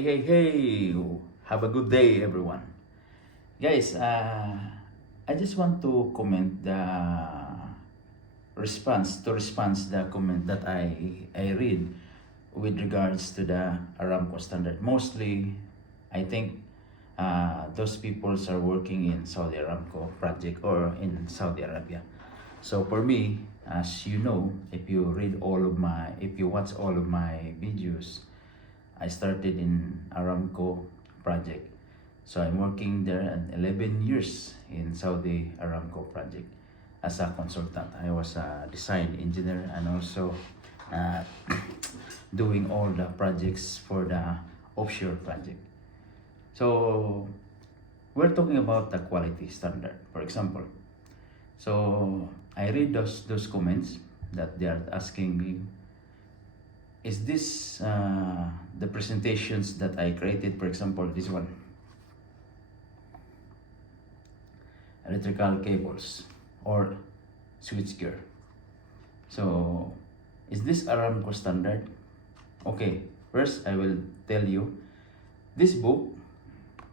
Hey. Have a good day, everyone. Guys, I just want to comment the response the comment that I read with regards to the Aramco standard. Mostly, I think those peoples are working in Saudi Aramco project or in Saudi Arabia. So for me, as you know, if you watch all of my videos, I started in Aramco project. So I'm working there at 11 years in Saudi Aramco project as a consultant. I was a design engineer and also uh, doing all the projects for the offshore project. So we're talking about the quality standard, for example. So I read those comments that they are asking me, is this the presentations that I created, for example, this one, electrical cables or switchgear. So is this Aramco standard? Okay, first I will tell you, this book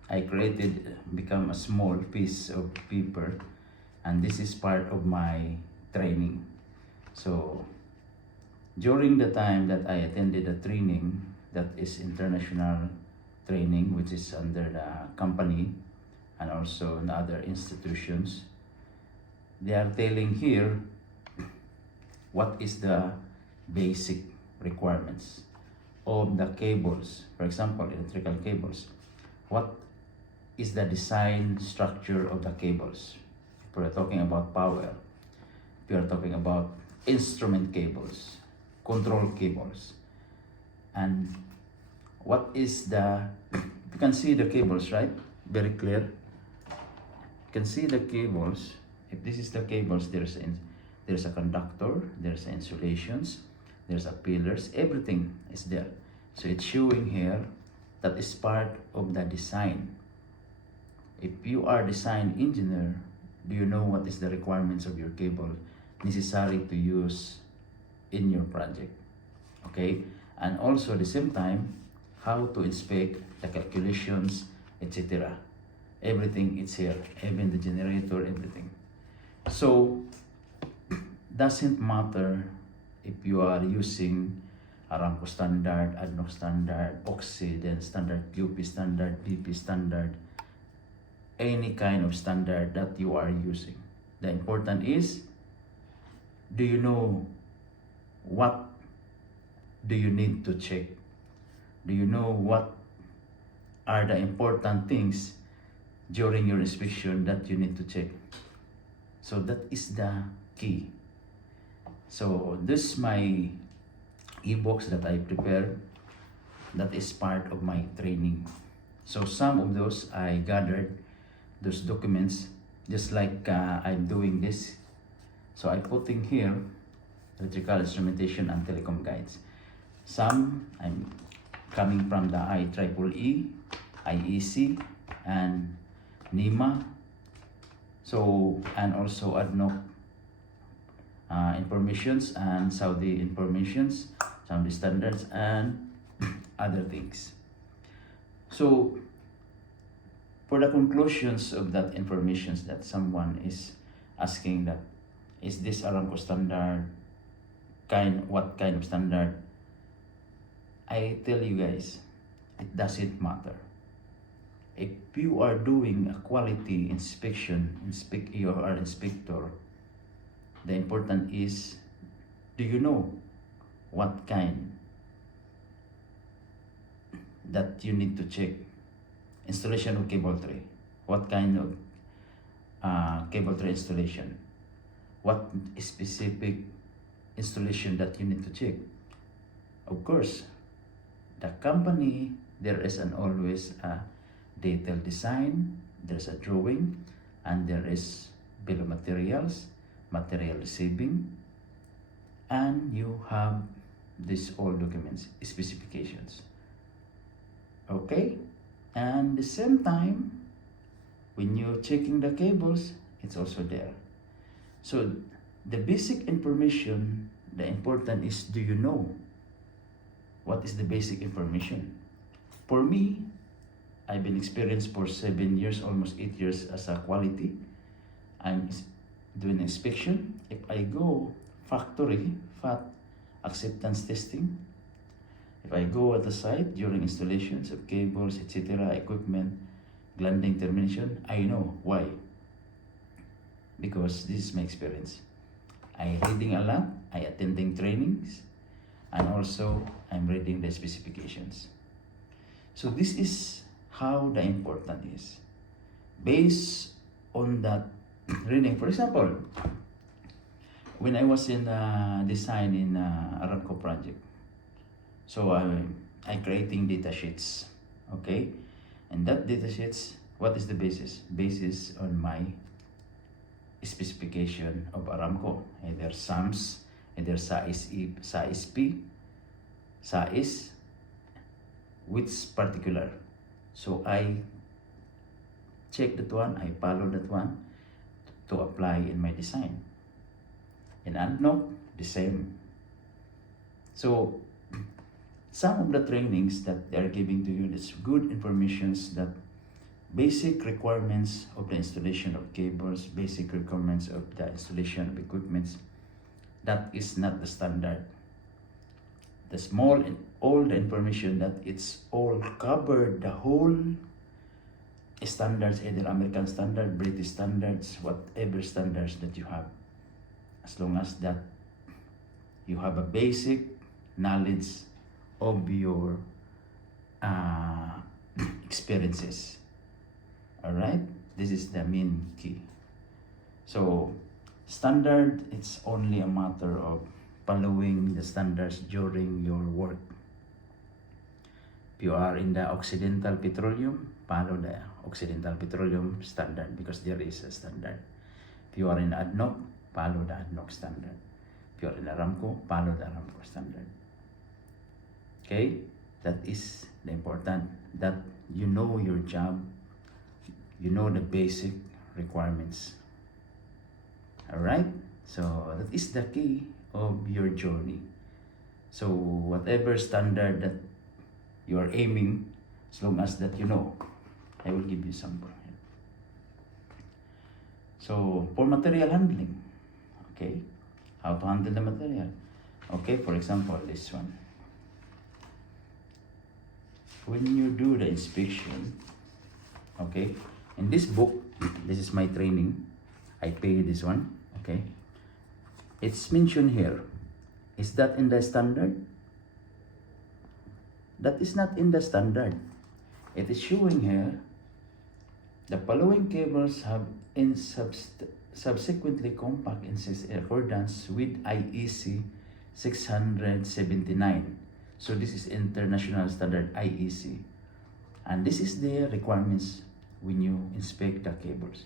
I created become a small piece of paper, and this is part of my training. So during the time that I attended a training that is international training, which is under the company and also in other institutions, they are telling here what is the basic requirements of the cables. For example, electrical cables. What is the design structure of the cables? If we're talking about power, if we are talking about instrument cables, control cables, and what is the, you can see the cables, right? Very clear. You can see the cables. If this is the cables, there's a conductor, there's insulations, there's a pillars, everything is there. So it's showing here that is part of the design. If you are design engineer, do you know what is the requirements of your cable necessary to use in your project? Okay, and also at the same time, how to inspect the calculations, etc. Everything is here, even the generator, everything. So doesn't matter if you are using Aramco standard, ADNOC standard, Oxiden standard, QP standard, BP standard, any kind of standard that you are using. The important is, do you know what do you need to check? Do you know what are the important things during your inspection that you need to check? So that is the key. So this is my e-books that I prepared, that is part of my training. So some of those I gathered, those documents, just like I'm doing this. So I put in here electrical instrumentation and telecom guides. Some I'm coming from the IEEE, IEC, and NEMA. So, and also ADNOC informations and Saudi informations, some of the standards and other things. So for the conclusions of that information that someone is asking, that is this Aramco standard, what kind of standard, I tell you guys, it doesn't matter. If you are doing a quality inspection, you are an inspector, the important is, do you know what kind that you need to check? Installation of cable tray. What kind of cable tray installation? What specific installation that you need to check? Of course, the company, there is always a detailed design, there's a drawing, and there is bill of materials, material receiving, and you have these all documents, specifications. Okay, and the same time, when you're checking the cables, it's also there. So the basic information, the important is, do you know what is the basic information? For me, I've been experienced for 7 years, almost 8 years as a quality. I'm doing inspection. If I go factory, FAT, acceptance testing, if I go at the site during installations of cables, etc., equipment, glanding termination, I know why. Because this is my experience. I reading a lot, I attending trainings, and also I'm reading the specifications. So this is how the important is. Based on that reading, for example, when I was in design in Aramco project, so I creating data sheets, okay, and that data sheets, what is the basis? Basis on my specification of Aramco, either SAMS, either size P, size, which particular. So I check that one, I follow that one to apply in my design. In ADNOC, the same. So some of the trainings that they are giving to you, that's good informations, that basic requirements of the installation of cables, basic requirements of the installation of equipments, that is not the standard. The small and all the information that it's all covered, the whole standards, either American standard, British standards, whatever standards that you have, as long as that you have a basic knowledge of your experiences. All right, this is the main key. So standard, it's only a matter of following the standards during your work. If you are in the Occidental Petroleum, follow the Occidental Petroleum standard, because there is a standard. If you are in ADNOC, follow the ADNOC standard. If you are in Aramco, follow the Aramco standard. Okay, that is the important, that you know your job, you know the basic requirements. All right, so that is the key of your journey. So whatever standard that you are aiming, as long as that you know, I will give you some. So for material handling, okay, how to handle the material. Okay, for example, this one. When you do the inspection, okay, in this book, this is my training, I pay this one, okay, it's mentioned here. Is that in the standard? That is not in the standard. It is showing here, the following cables have in subsequently compact in accordance with IEC 679. So this is international standard IEC. And this is the requirements when you inspect the cables.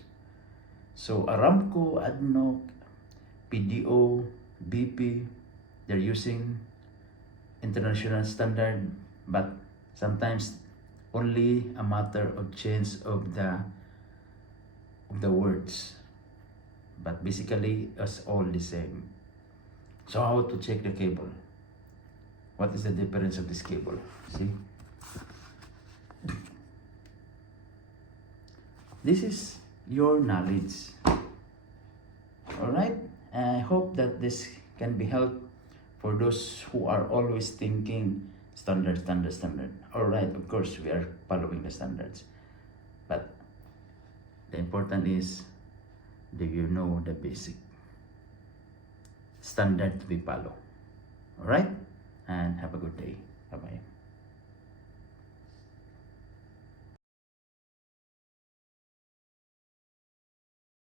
So Aramco, ADNOC, PDO, BP, they're using international standard, but sometimes only a matter of change of the words, but basically it's all the same. So how to check the cable? What is the difference of this cable? See, this is your knowledge. All right, I hope that this can be helped for those who are always thinking standard. All right, of course we are following the standards, but the important is, do you know the basic standard to be followed? All right, and have a good day. Bye bye.